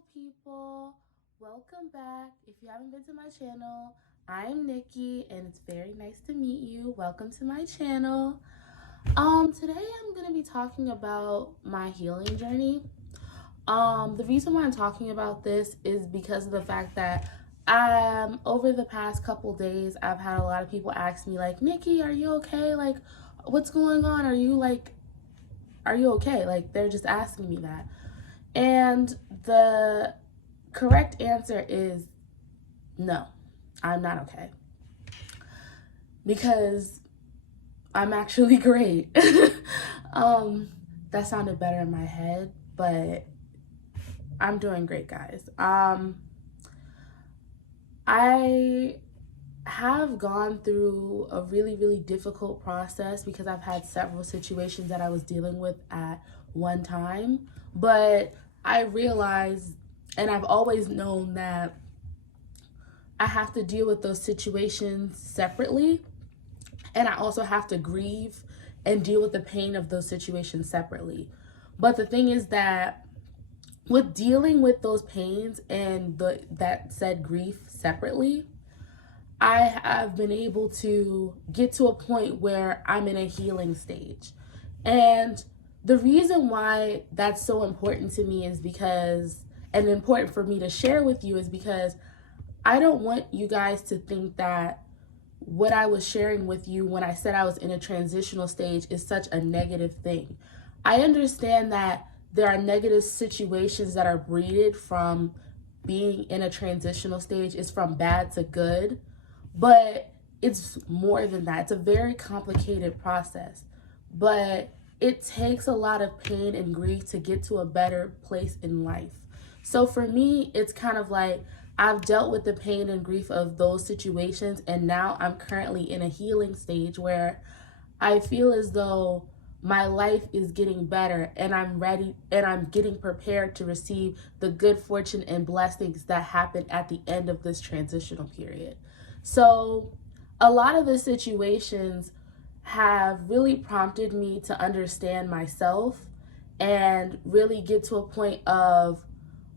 Hello people, welcome back. If you haven't been to my channel, I'm Nikki and it's very nice to meet you. Welcome to my channel. Today I'm going to be talking about my healing journey. The reason why I'm talking about this is because of the fact that over the past couple days I've had a lot of people ask me like, Nikki, are you okay? Like, what's going on? Are you okay? Like, they're just asking me that. And the correct answer is no, I'm not okay. Because I'm actually great. That sounded better in my head, but I'm doing great, guys. I have gone through a really, really difficult process because I've had several situations that I was dealing with at one time. But I realized, and I've always known, that I have to deal with those situations separately. And I also have to grieve and deal with the pain of those situations separately. But the thing is that with dealing with those pains and that said grief separately, I have been able to get to a point where I'm in a healing stage. And the reason why that's so important to me is because, and important for me to share with you, is because I don't want you guys to think that what I was sharing with you when I said I was in a transitional stage is such a negative thing. I understand that there are negative situations that are breeded from being in a transitional stage. It's from bad to good, but it's more than that. It's a very complicated process, but it takes a lot of pain and grief to get to a better place in life. So for me, it's kind of like I've dealt with the pain and grief of those situations, and now I'm currently in a healing stage where I feel as though my life is getting better and I'm ready and I'm getting prepared to receive the good fortune and blessings that happen at the end of this transitional period. So, a lot of the situations have really prompted me to understand myself and really get to a point of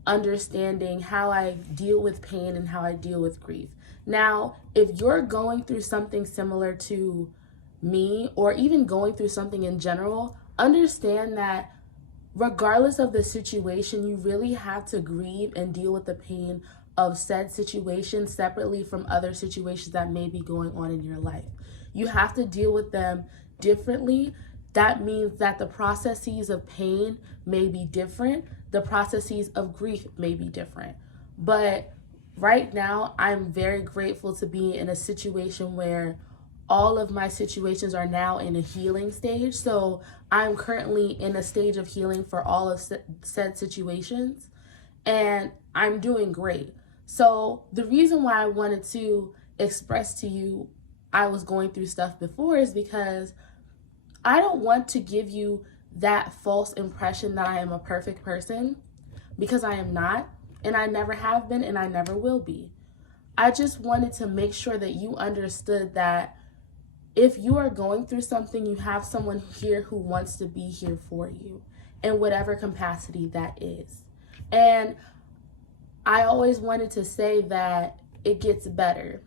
understanding how I deal with pain and how I deal with grief. Now, if you're going through something similar to me, or even going through something in general, understand that regardless of the situation, you really have to grieve and deal with the pain of said situation separately from other situations that may be going on in your life. You have to deal with them differently. That means that the processes of pain may be different, the processes of grief may be different. But right now, I'm very grateful to be in a situation where all of my situations are now in a healing stage. So I'm currently in a stage of healing for all of said situations, and I'm doing great. So the reason why I wanted to express to you I was going through stuff before is because I don't want to give you that false impression that I am a perfect person, because I am not, and I never have been, and I never will be. I just wanted to make sure that you understood that if you are going through something, you have someone here who wants to be here for you in whatever capacity that is. And I always wanted to say that it gets better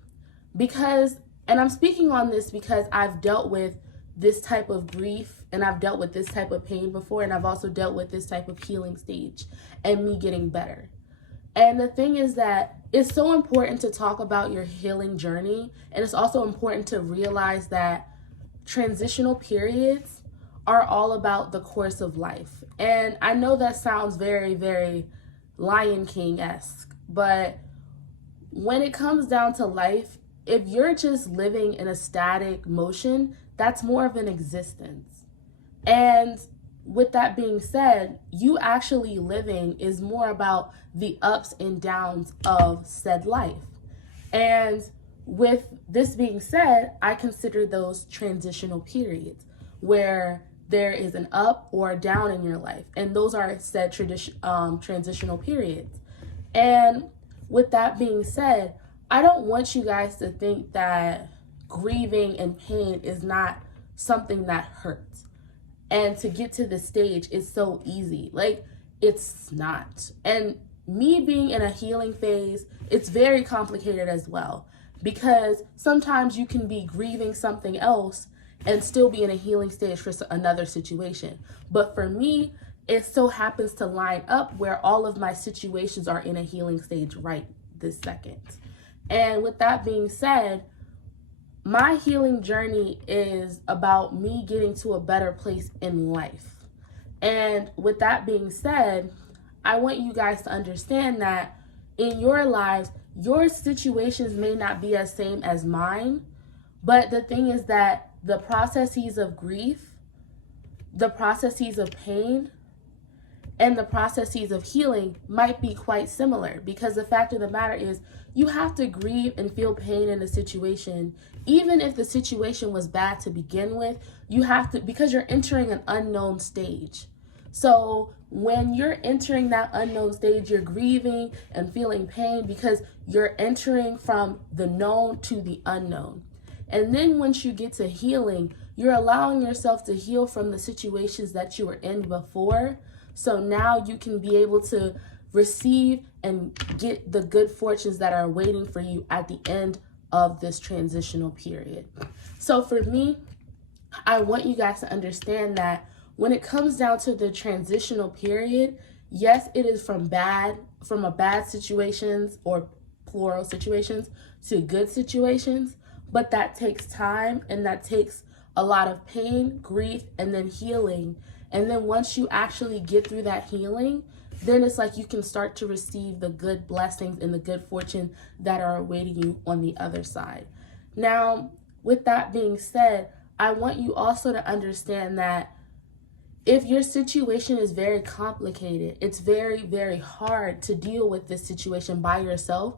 because, and I'm speaking on this because I've dealt with this type of grief and I've dealt with this type of pain before, and I've also dealt with this type of healing stage and me getting better. And the thing is that it's so important to talk about your healing journey. And it's also important to realize that transitional periods are all about the course of life. And I know that sounds very, very Lion King-esque, but when it comes down to life, if you're just living in a static motion, that's more of an existence. And with that being said, you actually living is more about the ups and downs of said life. And with this being said, I consider those transitional periods where there is an up or a down in your life. And those are said transitional periods. And with that being said, I don't want you guys to think that grieving and pain is not something that hurts. And to get to the stage is so easy. Like, it's not. And me being in a healing phase, it's very complicated as well, because sometimes you can be grieving something else and still be in a healing stage for another situation. But for me, it so happens to line up where all of my situations are in a healing stage right this second. And with that being said, my healing journey is about me getting to a better place in life. And with that being said, I want you guys to understand that in your lives, your situations may not be as same as mine, but the thing is that the processes of grief, the processes of pain, and the processes of healing might be quite similar, because the fact of the matter is you have to grieve and feel pain in a situation. Even if the situation was bad to begin with, you have to, because you're entering an unknown stage. So when you're entering that unknown stage, you're grieving and feeling pain because you're entering from the known to the unknown. And then once you get to healing, you're allowing yourself to heal from the situations that you were in before. So now you can be able to receive and get the good fortunes that are waiting for you at the end of this transitional period. So for me, I want you guys to understand that when it comes down to the transitional period, yes, it is from a bad situations or plural situations to good situations, but that takes time and that takes a lot of pain, grief, and then healing. And then once you actually get through that healing, then it's like you can start to receive the good blessings and the good fortune that are awaiting you on the other side. Now, with that being said, I want you also to understand that if your situation is very complicated, it's very, very hard to deal with this situation by yourself,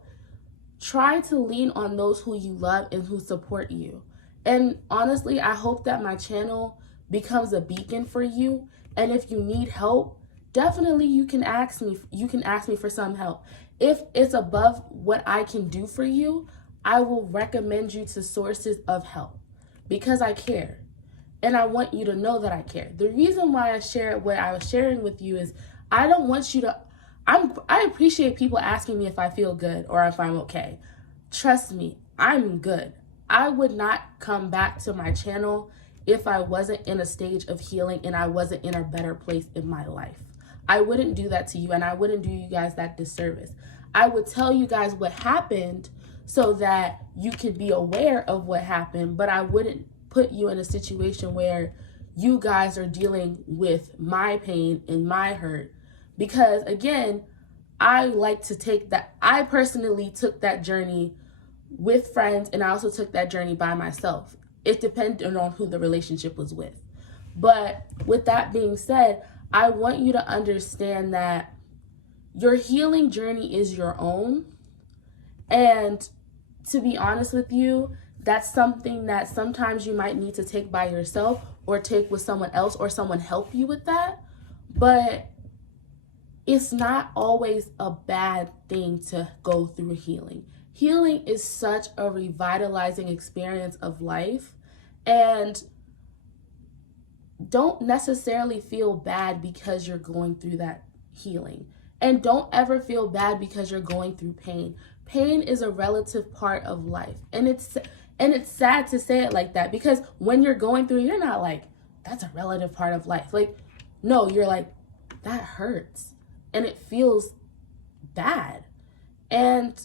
try to lean on those who you love and who support you. And honestly, I hope that my channel becomes a beacon for you. And if you need help, definitely you can ask me for some help. If it's above what I can do for you, I will recommend you to sources of help because I care. And I want you to know that I care. The reason why I share what I was sharing with you is I don't want you to, I appreciate people asking me if I feel good or if I'm okay. Trust me, I'm good. I would not come back to my channel if I wasn't in a stage of healing and I wasn't in a better place in my life. I wouldn't do that to you, and I wouldn't do you guys that disservice. I would tell you guys what happened so that you could be aware of what happened, but I wouldn't put you in a situation where you guys are dealing with my pain and my hurt. Because again, I like to take that, I personally took that journey with friends, and I also took that journey by myself. It depended on who the relationship was with. But with that being said, I want you to understand that your healing journey is your own. And to be honest with you, that's something that sometimes you might need to take by yourself or take with someone else or someone help you with that. But it's not always a bad thing to go through healing. Healing is such a revitalizing experience of life, and don't necessarily feel bad because you're going through that healing. And don't ever feel bad because you're going through pain. Pain is a relative part of life. And it's sad to say it like that, because when you're going through, you're not like, that's a relative part of life. Like, no, you're like, that hurts. And it feels bad. And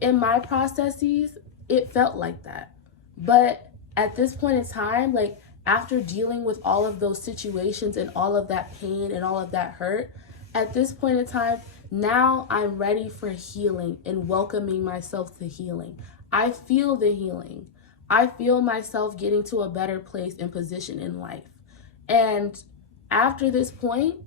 in my processes, it felt like that. But at this point in time, like after dealing with all of those situations and all of that pain and all of that hurt, at this point in time, now I'm ready for healing and welcoming myself to healing. I feel the healing. I feel myself getting to a better place and position in life. And after this point,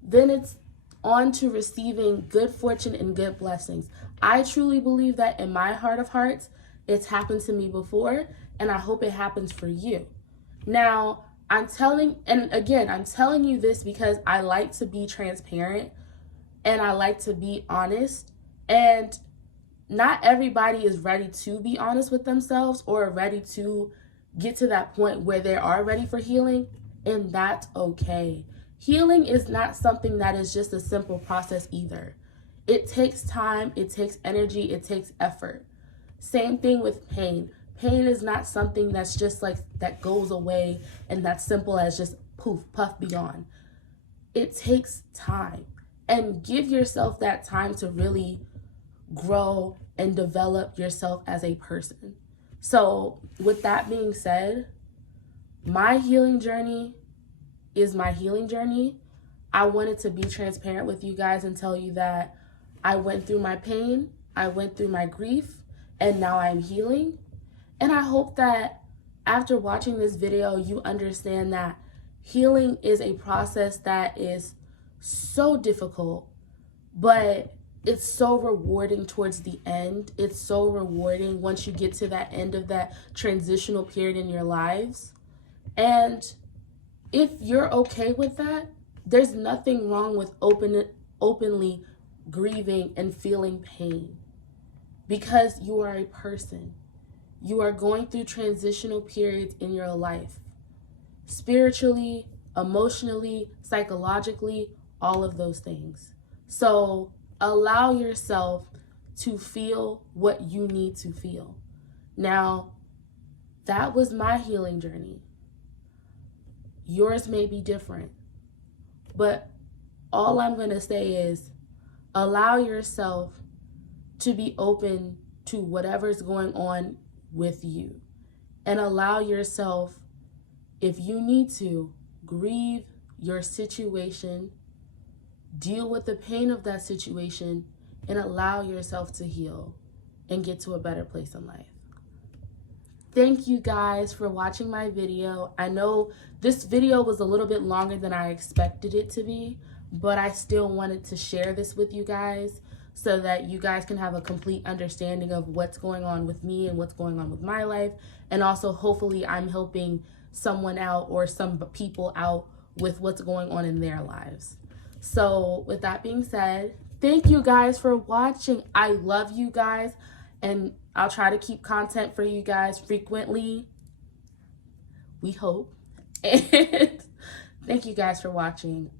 then it's on to receiving good fortune and good blessings. I truly believe that in my heart of hearts, it's happened to me before, and I hope it happens for you. Now, I'm telling you this because I like to be transparent and I like to be honest, and not everybody is ready to be honest with themselves or ready to get to that point where they are ready for healing, and that's okay. Healing is not something that is just a simple process either. It takes time, it takes energy, it takes effort. Same thing with pain. Pain is not something that's just like that goes away and that's simple as just poof, puff, be gone. It takes time. And give yourself that time to really grow and develop yourself as a person. So, with that being said, my healing journey is my healing journey. I wanted to be transparent with you guys and tell you that I went through my pain, I went through my grief, and now I'm healing. And I hope that after watching this video, you understand that healing is a process that is so difficult, but it's so rewarding towards the end. It's so rewarding once you get to that end of that transitional period in your lives. And if you're okay with that, there's nothing wrong with openly grieving and feeling pain, because you are a person. You are going through transitional periods in your life, spiritually, emotionally, psychologically, all of those things. So allow yourself to feel what you need to feel. Now, that was my healing journey. Yours may be different, but all I'm going to say is allow yourself to be open to whatever's going on with you, and allow yourself, if you need to, grieve your situation, deal with the pain of that situation, and allow yourself to heal and get to a better place in life. Thank you guys for watching my video. I know this video was a little bit longer than I expected it to be, but I still wanted to share this with you guys so that you guys can have a complete understanding of what's going on with me and what's going on with my life. And also, hopefully, I'm helping someone out or some people out with what's going on in their lives. So with that being said, thank you guys for watching. I love you guys, and I'll try to keep content for you guys frequently. We hope. And thank you guys for watching.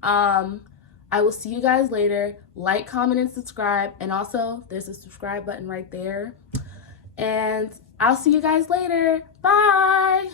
I will see you guys later. Like, comment, and subscribe. And also, there's a subscribe button right there. And I'll see you guys later. Bye.